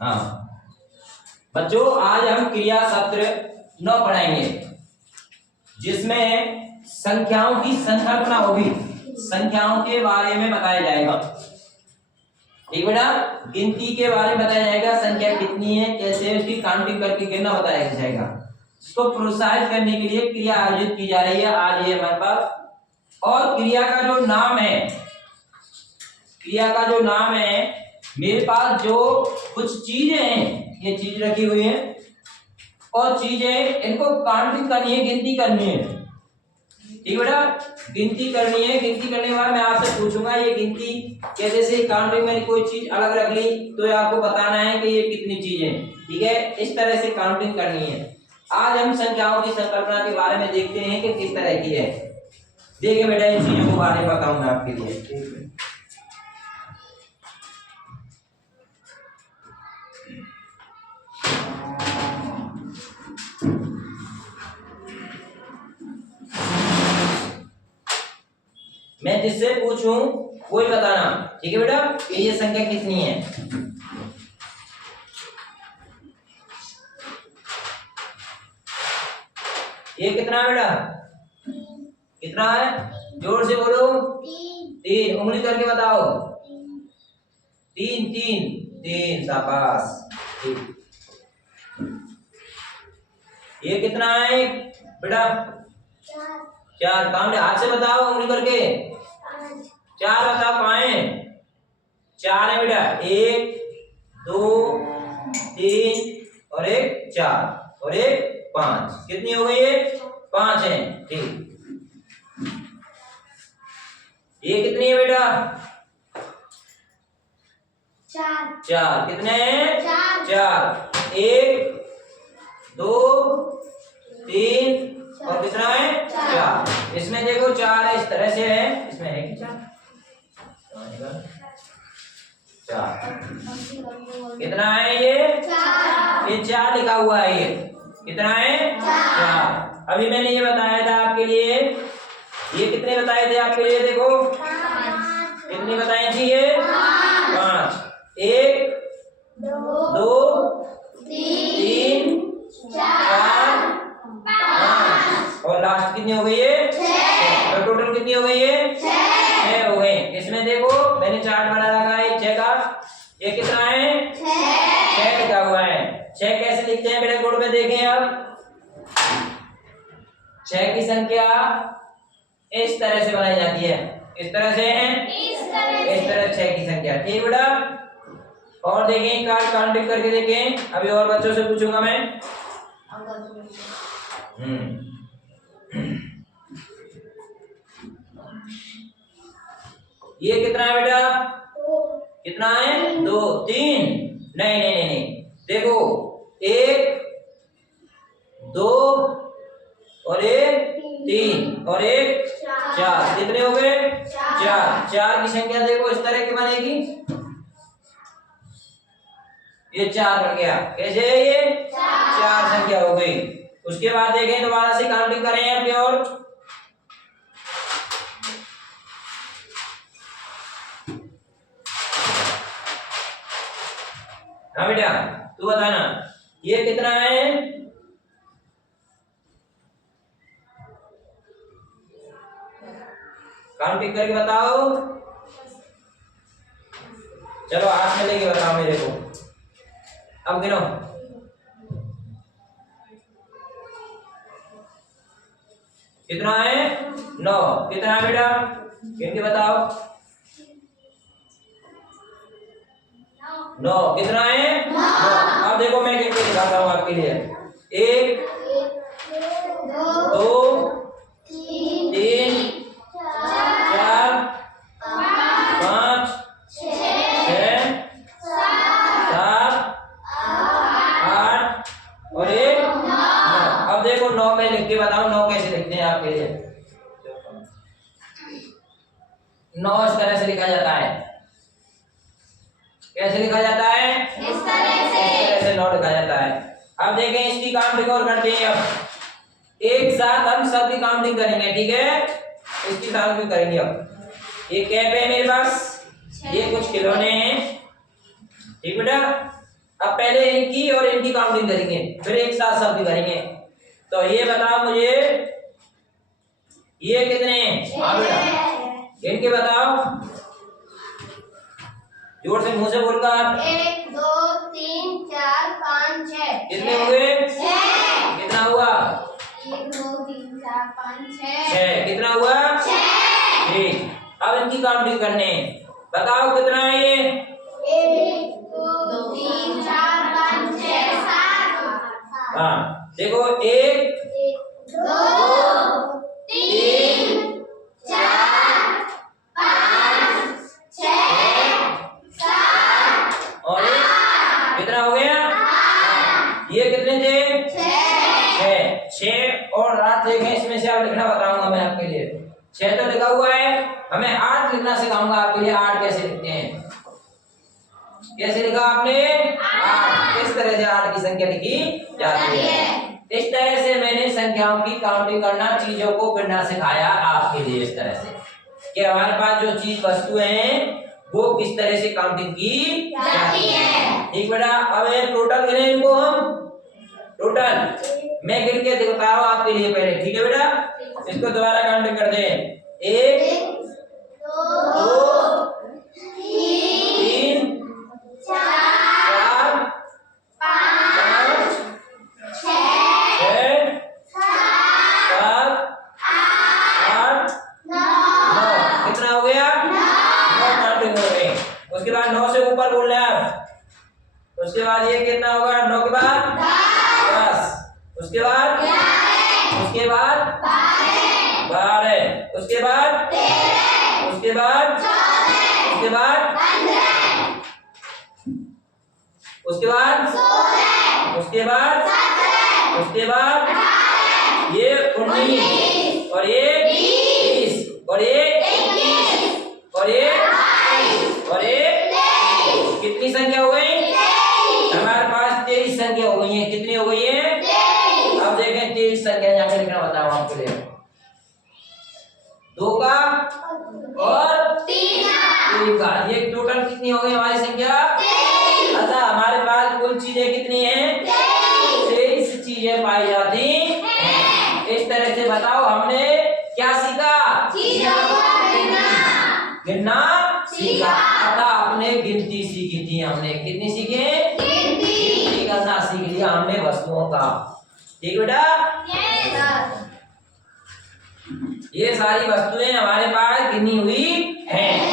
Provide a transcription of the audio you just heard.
हाँ बच्चों, आज हम क्रिया सत्र 9 पढ़ाएंगे, जिसमें संख्याओं की संकल्पना होगी, संख्याओं के बारे में बताया जाएगा। ठीक बेटा, गिनती के बारे में बताया जाएगा, संख्या कितनी है, कैसे उसकी काउंटिंग करके गिनना बताया जाएगा। इसको प्रोत्साहित करने के लिए क्रिया आयोजित की जा रही है आज ये हमारे पास। और क्रिया का जो नाम है, क्रिया का जो नाम है, मेरे पास जो कुछ चीजें हैं, ये चीज रखी हुई है और चीजें, इनको काउंटिंग करनी है, गिनती करनी है। ठीक बेटा, गिनती करनी है। गिनती करने के बाद मैं आपसे पूछूंगा ये गिनती कैसे से, काउंटिंग में कोई चीज अलग रख ली तो ये आपको बताना है कि ये कितनी चीजें। ठीक है, इस तरह से काउंटिंग करनी है। आज हम संख्याओं की संकल्पना के बारे में देखते हैं कि किस तरह की है। देखिए बेटा, इन चीजों के बारे में बताऊंगा आपके लिए। मैं जिससे पूछूं वही बताना। ठीक है बेटा, ये संख्या कितनी है। ये कितना है बेटा, कितना है, जोर से बोलो। 3। उंगली करके बताओ। 3 3 3, शाबाश। ये कितना है बेटा, 4। काउंट हाथ से बताओ, उंगली करके। 4 बता पाए। 4 है बेटा, 1 2 3 और 1 4 और 1 5। कितनी हो गई है, 5 है। ठीक, ये कितनी है बेटा, 4। कितने हैं, 4। 1 2 3 और कितना है, 4। इसमें देखो 4 है, इस तरह से है, इसमें है कि 4। कितना है ये 4 लिखा हुआ है। ये कितना है, 4। अभी मैंने ये बताया था आपके लिए, ये कितने बताए थे आपके लिए, देखो कितनी बताई थी ये, 5। 1 2 3 4 5 और लास्ट कितनी हो गई है, 6। तो टोटल कितनी हो गई है, 6 हो गए। इसमें देखो मैंने चार्ट बना रखा है 6 का। ये कितना है, 6 लिखा हुआ है। 6 कैसे लिखते हैं बेटा, बोर्ड पे देखें आप। 6 की संख्या इस तरह से बनाई जाती है, इस तरह से है, इस तरह 6 की संख्या। ठीक बेटा, और देखें, कार्ड काउंटिंग करके देखें। अभी और बच्चों से पूछूंगा मैं। ये कितना है बेटा, कितना है, 2 3 नहीं नहीं नहीं नहीं, देखो 1 2 और 1 3 और 1 4। कितने हो गए, 4। 4 की संख्या देखो इस तरह की बनेगी, ये 4 बन गया। कैसे है ये, 4 संख्या हो गई। उसके बाद देखें, दोबारा से काउंटिंग करें आपके। और हाँ बेटा, तू बताना ये कितना है, काउंटिंग करके बताओ। चलो हाथ में लेके बताओ मेरे को, अब गिनो। कितना है, 9। कितना है बेटा, गिन के बताओ। 9। कितना है, 9। अब देखो मैं गिन के दिखाता हूँ आपके लिए। 1 2 3 4 5 6 7 8 और 1 9। अब देखो 9 में लिख के बताओ, 9 कैसे लिखते हैं आपके लिए। 9 इस तरह से लिखा जाता है। कैसे लिखा जाता है, इस तरह से 9 लिखा जाता है। अब देखें इसकी काउंटिंग और करते हैं। अब एक साथ हम सब की काउंटिंग करेंगे। ठीक है, इसकी काउंटिंग करेंगे। अब ये कैप है मेरे पास, ये कुछ खिलौने हैं। ठीक बेटा, अब पहले इनकी और इनकी काउंटिंग करेंगे, फिर एक साथ सब भी करेंगे। तो ये बताओ मुझे, ये कितने हैं? हाँ बेटा, इनके बताओ, जोर से मुंह से बोलकर। 1 2 3 4 5 6 कितने हुए? 6। कितना हुआ? 1 2 3 4 5 6 6। कितना हुआ? 6। ठीक, अब इनकी काउंटिंग करने, बताओ कितना है ये? 1 2 3 4 5 6 7। हाँ देखो, 1 2 3 4 5 6 7 और 1, कितना हो गया? ये कितने थे? 6 और 8 देखें, इसमें से आप लिखना बताऊंगा मैं आपके लिए। 6 तो लिखा हुआ है, हमें 8 लिखना सिखाऊंगा आपके लिए। 8 कैसे लिखते हैं? कैसे लिखा आपने? 8 किस तरह से 8 की संख्या लिखी जाती है। इस तरह से मैंने संख्याओं की काउंटिंग करना, चीजों को गिनना सिखाया आपके लिए, इस तरह से कि हमारे पास जो चीज वस्तुएं हैं वो किस तरह से काउंटिंग की जाती है। ठीक बेटा, अब ये टोटल गिने इनको हम, टोटल मैं गिन के दिखा रहा हूं आपके लिए पहले। ठीक है बेटा, इसको दोबारा काउंटिंग कर दे। 1 2 3 4 5 6 7 8 9। कितना हो गया? 9 काउंटिंग हो गई। उसके बाद 9 से ऊपर बोल रहे हैं आप। उसके बाद ये कितना होगा? 9 के बाद 10। उसके बाद 12। उसके बाद 13। उसके बाद 14। उसके बाद 15। उसके बाद 16। उसके बाद 17। उसके बाद ये 19 और ये 20 और ये 21 और ये 23। कितनी संख्या हो गई? हमारे पास 23 संख्या हो गई है। कितनी हो गई है? अब देखें 23 संख्या यहाँ पे लिखना बताऊं आपके लिए। 2 का और 3 का, ये टोटल कितनी हो गई हमारी संख्या? अच्छा, हमारे पास कुल चीजें कितनी हैं? 23 चीजें पाई जाती हैं। इस तरह से बताओ हमने क्या सीखा? गिनना सीखा। अतः आपने गिनती सीखी थी हमने। कितनी सीखे? गिनती करना सीख लिया हमने वस्तुओं का। ठीक बेटा, ये सारी वस्तुएं हमारे पास गिनी हुई हैं।